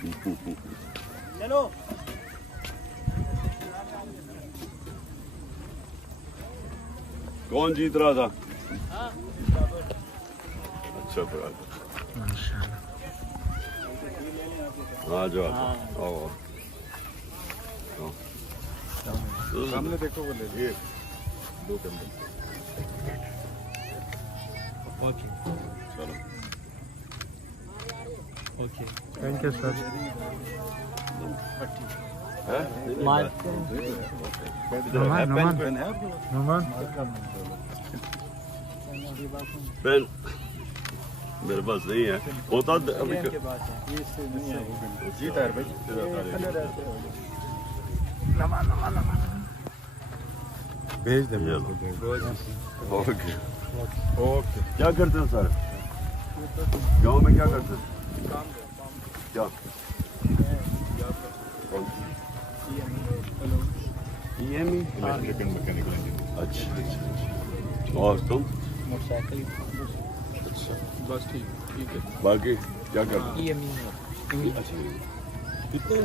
चलो कौन जीत रहा था? अच्छा हाँ जो आओ सामने देखो वो ले लिए दो कमरे। ओके चलो okay thank you sir. Pen मेरे पास नहीं है, होता अभी जीता है भाई। भेज दे ओके। ओके। क्या करते हो सर? गांव में क्या करते हो? क्या इलेक्ट्रिकल मैकेनिकल इंजीनियर। अच्छा अच्छा अच्छा। और तुम? मोटरसाइकिल अच्छा बस ठीक है। बाकी क्या करते हो? अच्छा कितने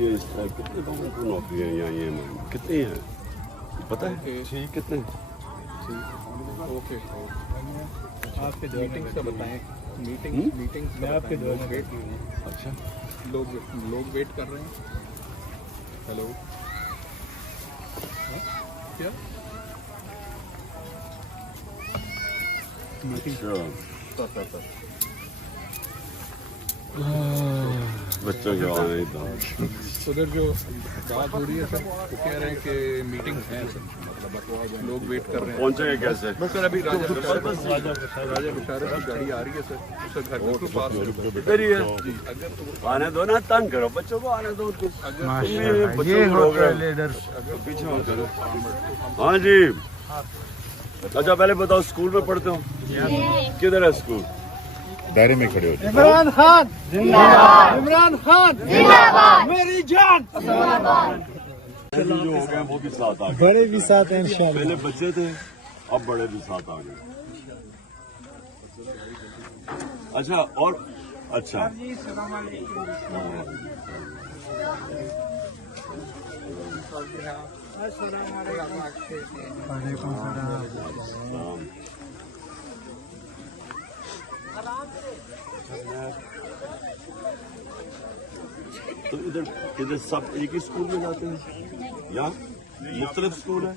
ये कितने लोगों को नौकरी है यहाँ ये कितनी है पता है? ठीक कितने? ओके आपके मीटिंग से बताएं। मीटिंग मैं आपके दौरान वेट कर रहा हूँ। अच्छा लोग वेट कर रहे हैं। हेलो क्या अच्छा बच्चों के आने था उधर जो बात हो रही है सर वो कह रहे हैं कि मीटिंग है सर, मतलब लोग वेट कर रहे हैं। पहुंचेंगे कैसे? सर अभी राजा बशारत की गाड़ी आ रही है सर घर के पास है। इधर ही है, आने दो ना, तंग करो बच्चों को, आने दो उनको। माशाल्लाह ये होता है लीडर। पीछे मत करो। हाँ जी अच्छा पहले बताओ स्कूल में पढ़ते हो? किधर है स्कूल? दायरे में खड़े हो। इमरान खान जिंदाबाद, इमरान खान जिंदाबाद, मेरी जान जिंदाबाद। जो हो गए वो भी साथ आ गए, बड़े भी साथ हैं इंशाल्लाह। पहले बच्चे थे अब बड़े भी साथ आ गए। अच्छा और अच्छा वालेकुम सलाम। तो इधर सब एक ही स्कूल में जाते हैं या मुख्तलिफ स्कूल है?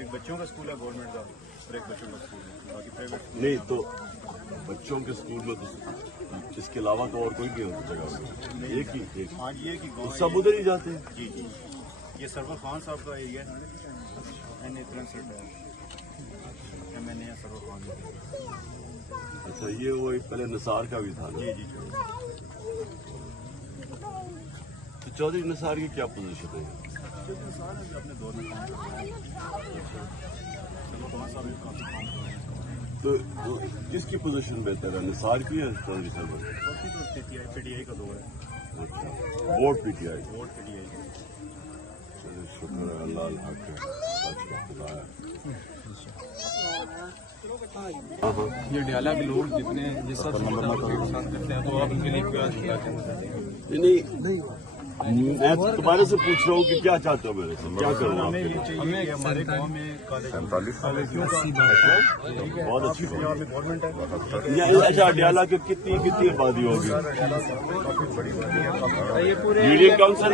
एक बच्चों का स्कूल है गवर्नमेंट का और एक बच्चों का स्कूल है, बाकी प्राइवेट। नहीं तो बच्चों के स्कूल में तो इसके अलावा तो और कोई भी होता जगह एक ही हाँ ये कि तो सब उधर ही जाते हैं। जी जी ये सरवर खान साहब का एरिया है। नेत्रन सेट है मैंने सरवर खान। अच्छा ये वो पहले निसार का भी था ना? जी जी तो चौधरी निसार की क्या पोजीशन है? अपने दौर में काम करते हैं। सरवर खान साहब ने काफी काम किया है। तो किसकी पोजीशन बेहतर है, निसार की या चौधरी साहब? बाकी तो पीटीआई का दौर है। अच्छा वोट पीटीआई। Vote PTI. चलिए शुक्र है अल्लाह हक है, सच का खुदा है। ये डियाला के लोग जितने जिस साथ करते हैं तो आप उनके लिए क्या कहना चाहते हैं? नहीं मैं तुम्हारे से पूछ रहा हूँ कि क्या चाहते हो मेरे से, क्या करूँ आपके लिए? हमें हमारे गांव में कॉलेज 47 बहुत अच्छी बात में गवर्नमेंट है। है। अच्छा अडियाला की कितनी आबादी होगी? यूनियन काउंसिल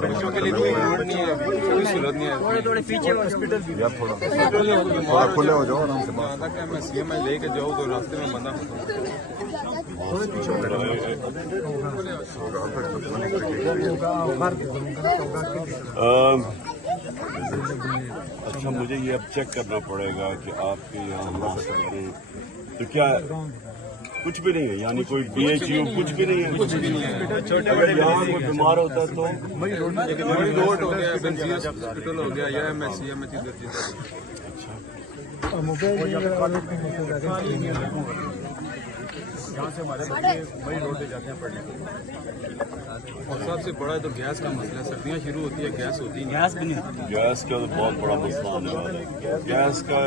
बच्चों के लिए कोई रोड नहीं है, कोई सहूलत नहीं है। थोड़े पीछे हॉस्पिटल थोड़ा खुले हो जाओ आराम से बात। मैं सीएम लेके जाऊँ तो रास्ते में बंदा अच्छा मुझे ये अब चेक करना पड़ेगा कि आपके यहाँ तो क्या कुछ भी नहीं है, यानी कोई BHU कुछ भी नहीं है? कुछ भी नहीं है। छोटे बड़े यहाँ कोई बीमार होता है तो रोड हो गया, बेंजीएस हॉस्पिटल हो गया या MSC यहाँ से हमारे बच्चे वही रोड पे जाते हैं पढ़ने के लिए। और सबसे बड़ा तो गैस का मसला, सर्दियाँ शुरू होती है गैस होती है, गैस भी नहीं होती। गैस का तो बहुत बड़ा मसला होने वाला है। गैस का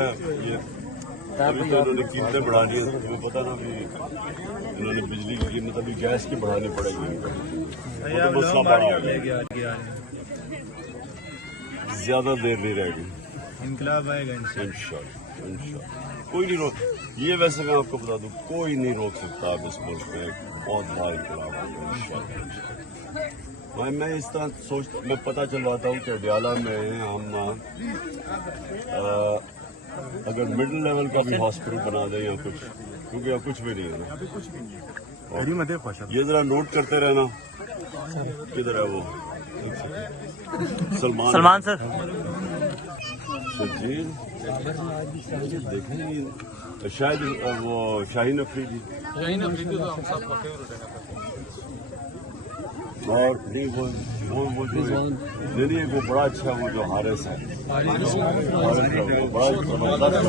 ये अभी तो इन्होंने कीमतें बढ़ा दी हैं, तुम्हें पता ना भी इन्होंने बिजली की कीमत अभी गैस की बढ़ानी पड़ेगी, वो तो मसला बड़ा है, ज्यादा देर नहीं रहेगी, इनकलाब आएगा इंशाल्लाह इंशाल्लाह। कोई नहीं रोक, ये वैसे मैं आपको बता दूं, कोई नहीं रोक सकता अब इस मुल्क में बहुत बड़ा इनकलाब आएगा इंशाल्लाह। मैं इस तरह मैं पता चलवाता हूँ कि अडियाला में हम अगर मिडिल लेवल का भी हॉस्पिटल बना दें या कुछ, क्योंकि अब कुछ भी नहीं है ना। ये जरा नोट करते रहना, किधर है वो सलमान सर। शर्जील देखेंगे शायद वो शाहीन अफरीदी तो हम सबका फेवरेट है। और नहीं वो जो नहीं वो बड़ा अच्छा वो जो हारिस है, वो बड़ा जबरदस्त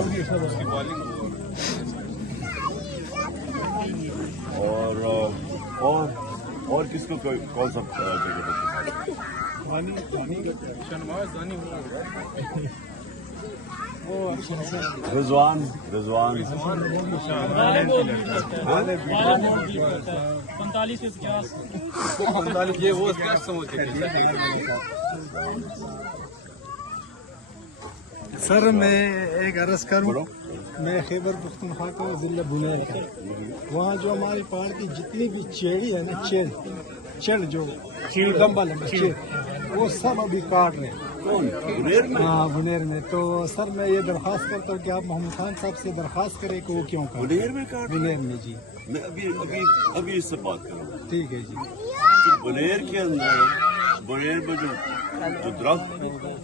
और किसको कौन सा रिजवान रिजवान 45 से 50 ये वो क्या समझ के सर मैं एक अर्ज करूं, मैं खैबर पख्तूनख्वा का जिला बुनेर का, वहाँ जो हमारे पहाड़ की जितनी भी चेड़ी है ना, चेड़ जो लंबा लंबा चेड़, वो सब अभी काट रहे हैं। बुनेर में? हाँ बुनेर में। तो सर मैं ये दरख्वास्त करता हूँ कि आप मोहम्मद खान साहब से दरख्वास्त करें कि वो क्यों काट बुनेर में काट? बुनेर में जी। मैं अभी इससे बात करूँगा। ठीक है जी। जो बुनेर के अंदर बुनेर में जो दरख्त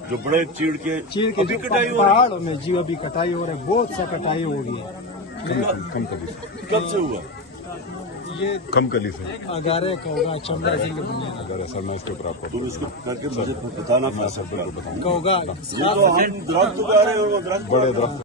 जो बड़े चीड़ के अभी कटाई हो रही पहाड़ों में जी अभी कटाई हो रही है, बहुत सा कटाई हो गई है। कब से हुआ? ये कम कली से अगारे का होगा, चंबा जिले बुनेर अगर सर मैं उसके ऊपर आपको तुम इसको करके मुझे बताना, मैं सब का होगा। ये तो हम दरख्त उगा रहे हैं और वो दरख्त बड़े दरख्त